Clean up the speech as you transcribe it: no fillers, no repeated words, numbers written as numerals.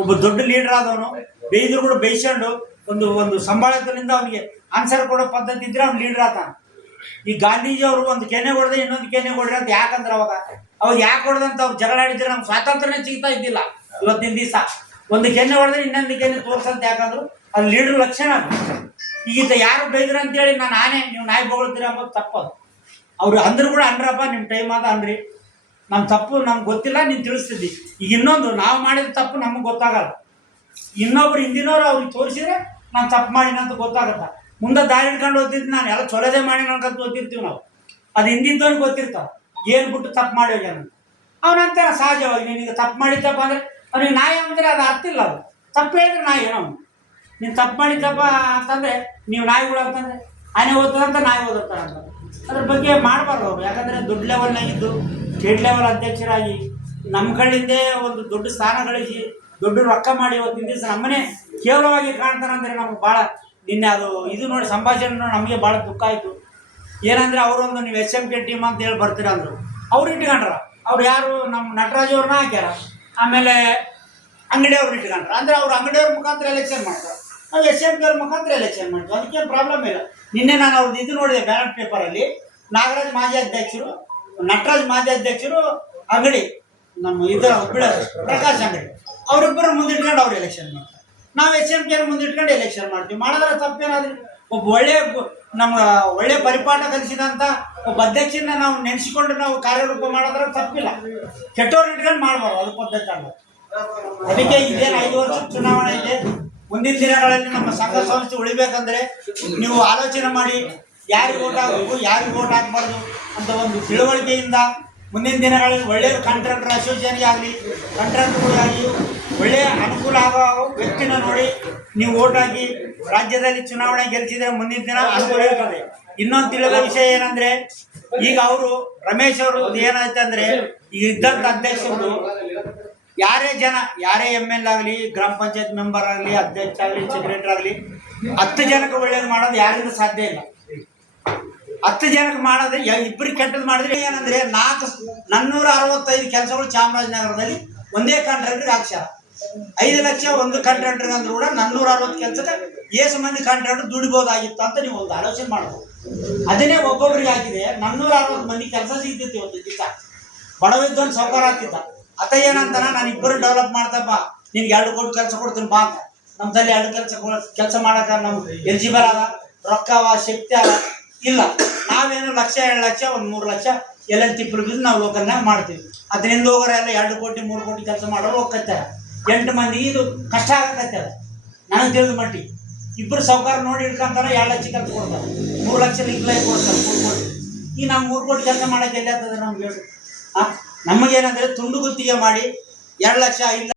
ಒಬ್ಬ ದೊಡ್ಡ ಲೀಡರ್ ಆದವನು ಬೇಯ್ದ್ರು ಕೂಡ ಬೇಯಿಸ್ಕೊಂಡು ಒಂದು ಸಂಭಾಳಿತನಿಂದ ಅವನಿಗೆ ಆನ್ಸರ್ ಕೊಡೋ ಪದ್ಧತಿ ಇದ್ರೆ ಅವ್ನು ಲೀಡರ್ ಆತಾನ. ಈ ಗಾಂಧೀಜಿ ಅವರು ಒಂದು ಕೆನೆ ಹೊಡೆದ್ರೆ ಇನ್ನೊಂದು ಕೆನೆ ಹೊಡ್ರಿ ಅಂತ ಯಾಕಂದ್ರೆ ಅವಾಗ ಯಾಕೆ ಹೊಡೆದಂತ ಅವ್ರು ಜಗಳ ಆಡಿದ್ರೆ ನಮ್ಗೆ ಸ್ವಾತಂತ್ರ್ಯನೇ ಸಿಗ್ತಾ ಇದ್ದಿಲ್ಲ. ಇವತ್ತಿನ ದಿವಸ ಒಂದು ಕೆನೆ ಹೊಡೆದ್ರೆ ಇನ್ನೊಂದು ಕೆನೆ ತೋರ್ಸಂತ ಯಾಕಂದ್ರು ಅದು ಲೀಡರ್ ಲಕ್ಷಣ. ಈಗ ಯಾರು ಬೈದ್ರು ಅಂತೇಳಿ ನಾನು ಆನೆ ನೀವು ನಾಯಿ ಬೊಗಳ್ತೀರಿ ಅಂಬೋದು ತಪ್ಪದು. ಅವ್ರು ಅಂದ್ರು ಕೂಡ ಅನ್ರಪ್ಪ ನಿಮ್ಮ ಟೈಮ್ ಆದ ಅನ್ರಿ, ನಮ್ಮ ತಪ್ಪು ನಮ್ಗೆ ಗೊತ್ತಿಲ್ಲ ನೀನು ತಿಳಿಸ್ತಿದ್ದಿ. ಈಗ ಇನ್ನೊಂದು ನಾವು ಮಾಡಿದ ತಪ್ಪು ನಮಗೆ ಗೊತ್ತಾಗಲ್ಲ, ಇನ್ನೊಬ್ರು ಹಿಂದಿನವ್ರು ಅವ್ರಿಗೆ ತೋರಿಸಿದ್ರೆ ನಾನು ತಪ್ಪು ಮಾಡಿನ ಅಂತ ಗೊತ್ತಾಗತ್ತ. ಮುಂದೆ ದಾರಿ ಹಿಡ್ಕೊಂಡು ಓದ್ತಿದ್ದು ನಾನು ಎಲ್ಲ ಚೊಲೋದೇ ಮಾಡಿ ಅನ್ಕೊಂತ ಓದ್ತಿರ್ತೀವಿ ನಾವು. ಅದು ಹಿಂದಿದ್ದವ್ರಿಗೆ ಗೊತ್ತಿರ್ತಾವ ಏನು ಬಿಟ್ಟು ತಪ್ಪು ಮಾಡಿ ಹೋಗ್ಯಾನ ಅಂತ. ಅವನಂತಾರ ಸಹಜವಾಗಿ ನೀನು ತಪ್ಪು ಮಾಡಿದ್ದಪ್ಪ ಅಂದರೆ ಅವ್ನಿಗೆ ನಾಯಿ ಅಂದರೆ ಅದು ಅರ್ಥ ಇಲ್ಲ. ಅದು ತಪ್ಪು ಹೇಳಿದ್ರೆ ನಾಯಿ ಏನೋ ನೀನು ತಪ್ಪು ಮಾಡಿದ್ದಪ್ಪ ಅಂತಂದರೆ ನೀವು ನಾಯಿಗಳು ಅಂತಂದರೆ ಆನೆ ಓದ್ತದಂತ ನಾಯಿ ಓದಿರ್ತಾರಂತ. ಅದ್ರ ಬಗ್ಗೆ ಮಾಡಬಾರ್ದು ಅವರು. ಯಾಕಂದರೆ ದೊಡ್ಡ ಲೆವೆಲ್ನಾಗಿದ್ದು ಸ್ಟೇಟ್ ಲೆವೆಲ್ ಅಧ್ಯಕ್ಷರಾಗಿ ನಮ್ಮ ಕಡೆಯಿಂದೇ ಒಂದು ದೊಡ್ಡ ಸ್ಥಾನ ಗಳಿಸಿ ದೊಡ್ಡ ರೊಕ್ಕ ಮಾಡಿ ಇವತ್ತಿನ ದಿವಸ ನಮ್ಮನೆ ಕೇವಲವಾಗಿ ಕಾಣ್ತಾರಂದರೆ ನಮ್ಗೆ ಭಾಳ ನಿನ್ನೆ ಅದು ಇದು ನೋಡಿ ಸಂಭಾಷಣೆ ನೋಡಿ ನಮಗೆ ಭಾಳ ದುಃಖ ಆಯಿತು. ಏನಂದರೆ ಅವರೊಂದು ನೀವು SMK ಟೀಮ್ ಅಂತ ಹೇಳಿ ಬರ್ತೀರ ಅಂದರು. ಅವ್ರು ಇಟ್ಕೊಂಡ್ರ ಅವ್ರು ಯಾರು ನಮ್ಮ ನಟರಾಜ್ ಅವ್ರನ್ನ ಹಾಕ್ಯಾರ, ಆಮೇಲೆ ಅಂಗಡಿಯವ್ರು ಇಟ್ಕೊಂಡ್ರ. ಅಂದರೆ ಅವ್ರು ಅಂಗಡಿಯವ್ರ ಮುಖಾಂತರ ಎಲೆಕ್ಷನ್ ಮಾಡ್ತಾರೆ, ನಾವು SMK ಅವ್ರ ಮುಖಾಂತರ ಎಲೆಕ್ಷನ್ ಮಾಡ್ತೀವಿ. ಅದಕ್ಕೇನು ಪ್ರಾಬ್ಲಮ್ ಇಲ್ಲ. ನಿನ್ನೆ ನಾನು ಅವ್ರದ್ದು ಇದು ನೋಡಿದೆ ಬ್ಯಾಲೆಟ್ ಪೇಪರಲ್ಲಿ, ನಾಗರಾಜ್ ಮಾಜಿ ಅಧ್ಯಕ್ಷರು, ನಟರಾಜ್ ಮಾಜಿ ಅಧ್ಯಕ್ಷರು, ಅಂಗಡಿ ನಮ್ಮ ಇದರ ಪ್ರಕಾಶ್ ಅಂಗಡಿ ಅವರಿಬ್ಬರು ಮುಂದಿಟ್ಕೊಂಡು ಅವ್ರು ಎಲೆಕ್ಷನ್ ಮಾಡ್ತಾರೆ. ನಾವು SMK ಮುಂದಿಟ್ಕೊಂಡು ಎಲೆಕ್ಷನ್ ಮಾಡ್ತೀವಿ. ಮಾಡಿದ್ರೆ ತಪ್ಪೇನಾದ್ರೂ ಒಬ್ಬ ಒಳ್ಳೆ ಪರಿಪಾಠ ಕಲಿಸಿದಂಥ ಒಬ್ಬ ಅಧ್ಯಕ್ಷನ ನಾವು ನೆನೆಸಿಕೊಂಡು ನಾವು ಕಾರ್ಯರೂಪ ಮಾಡಿದ್ರೆ ತಪ್ಪಿಲ್ಲ. ಕೆಟ್ಟವ್ರು ಇಟ್ಕೊಂಡು ಮಾಡಬಾರ್ದು, ಅದು ಪದ್ಧತಿ ಅಲ್ಲ. ಅದಕ್ಕೆ ಇದೇನು 5 ವರ್ಷದ ಚುನಾವಣೆ ಇದೆ. ಮುಂದಿನ ದಿನಗಳಲ್ಲಿ ನಮ್ಮ ಸಂಘ ಸಂಸ್ಥೆ ಉಳಿಬೇಕಂದ್ರೆ ನೀವು ಆಲೋಚನೆ ಮಾಡಿ ಯಾರಿಗೆ ಓಟ್ ಹಾಕಬೇಕು ಯಾರಿಗೆ ಓಟ್ ಹಾಕಬಾರ್ದು ಅಂತ ಒಂದು ತಿಳುವಳಿಕೆಯಿಂದ ಮುಂದಿನ ದಿನಗಳಲ್ಲಿ ಒಳ್ಳೆಯ ಕಾಂಟ್ರಾಕ್ಟರ್ ಅಸೋಸಿಯೇಷನ್ಗೆ ಆಗಲಿ ಕಾಂಟ್ರಾಕ್ಟರ್ಗಳಾಗಲಿ ಒಳ್ಳೆಯ ಅನುಕೂಲ ಆಗೋ ವ್ಯಕ್ತಿನ ನೋಡಿ ನೀವು ಓಟ್ ಹಾಕಿ ರಾಜ್ಯದಲ್ಲಿ ಚುನಾವಣೆ ಗೆಲ್ಲಿಸಿದ್ರೆ ಮುಂದಿನ ದಿನ ಅನುಕೂಲ ಇರ್ತದೆ. ಇನ್ನೊಂದು ತಿಳಿದ ವಿಷಯ ಏನಂದರೆ ಈಗ ಅವರು ರಮೇಶ್ ಅವರು ಏನಾಯ್ತು ಅಂದರೆ ಈಗ ಇದ್ದಂಥ ಅಧ್ಯಕ್ಷರು ಯಾರೇ ML ಆಗಲಿ ಗ್ರಾಮ ಪಂಚಾಯತ್ ಮೆಂಬರ್ ಆಗಲಿ ಅಧ್ಯಕ್ಷ ಆಗಲಿ ಸೆಕ್ರೆಟರಿ ಆಗಲಿ 10 ಜನಕ್ಕೆ ಒಳ್ಳೇದು ಮಾಡೋದು ಯಾರಿಂದ ಸಾಧ್ಯ ಇಲ್ಲ. 10 ಜನಕ್ಕೆ ಮಾಡಿದ್ರೆ ಇಬ್ಬರಿಗೆ ಕೆಟ್ಟದ್ದು ಮಾಡಿದ್ರೆ ಏನಂದರೆ 465 ಕೆಲಸಗಳು ಚಾಮರಾಜನಗರದಲ್ಲಿ ಒಂದೇ ಕಾಂಟ್ರಾಕ್ಟ್ರಿಗೆ ಹಾಕ್ಸ್ಯಾರ. 5 ಲಕ್ಷ ಒಂದು ಕಾಂಟ್ರಾಕ್ಟರ್ಗೆ ಅಂದ್ರೂ ಕೂಡ 460 ಕೆಲಸಕ್ಕೆ ಏಸು ಮಂದಿ ಕಾಂಟ್ರಾಕ್ಟರ್ ದುಡಿಬೋದಾಗಿತ್ತು ಅಂತ ನೀವು ಒಂದು ಆಲೋಚನೆ ಮಾಡ್ಬೋದು. ಅದನ್ನೇ ಒಬ್ಬೊಬ್ಬರಿಗೆ ಹಾಕಿದೆ 460 ಮಂದಿ ಕೆಲಸ ಸಿಗ್ತಿತ್ತು. ಒಂದು ದಿವಸ ಬಡವಿದ್ದೊಂದು ಸೌಕರ್ಯ ಆಗ್ತಿದ್ದ. ಅತ ಏನಂತಾನ ನಾನು ಇಬ್ಬರು ಡೆವಲಪ್ ಮಾಡ್ತಪ್ಪ ನಿನ್ಗೆ 2 ಕೋಟಿ ಕೆಲಸ ಕೊಡ್ತೀನಿ ಬಾ ಅಂತ. ನಮ್ಮದಲ್ಲಿ 2 ಕೆಲಸ ಮಾಡೋಕೆ ನಮ್ಗೆ ಎಲಿಜಿಬಲ್ ಅದ, ರೊಕ್ಕ ಅವ, ಶಕ್ತಿ ಅದ ಇಲ್ಲ. ನಾವೇನು 1 ಲಕ್ಷ 2 ಲಕ್ಷ ಒಂದು 3 ಲಕ್ಷ ಎಲ್ಲ ತಿಪ್ಪಲು ಬಿದ್ದು ನಾವು ಲೋಕಲ್ನಾಗ ಮಾಡ್ತೀವಿ. ಅದರಿಂದ ಹೋಗೋರೆಲ್ಲ 2 ಕೋಟಿ 3 ಕೋಟಿ ಕೆಲಸ ಮಾಡೋರು ಹೋಗ್ತಾರೆ. 8 ಮಂದಿ ಇದು ಕಷ್ಟ ಆಗಕತ್ತದ ನನಗೆ ತಿಳಿದ ಮಟ್ಟಿಗೆ. ಇಬ್ಬರು ಸೌಕರ್ಯ ನೋಡಿ ಇಟ್ಕೊಂತಾರೆ 2 ಲಕ್ಷ ಕೆಲಸ ಕೊಡ್ತಾರೆ, 3 ಲಕ್ಷ ಲಿಂಕ್ಲೈ ಕೊಡ್ತಾರೆ 3 ಕೋಟಿ. ಈಗ ನಾವು 3 ಕೋಟಿ ಕೆಲಸ ಮಾಡೋಕ್ಕೆ ಎಲ್ಲಿ ಆಗ್ತದೆ ನಮ್ಗೆ ಹೇಳಿ? ನಮಗೇನಂದರೆ ತುಂಡು ಗುತ್ತಿಗೆ ಮಾಡಿ 2 ಲಕ್ಷ 5 ಲಕ್ಷ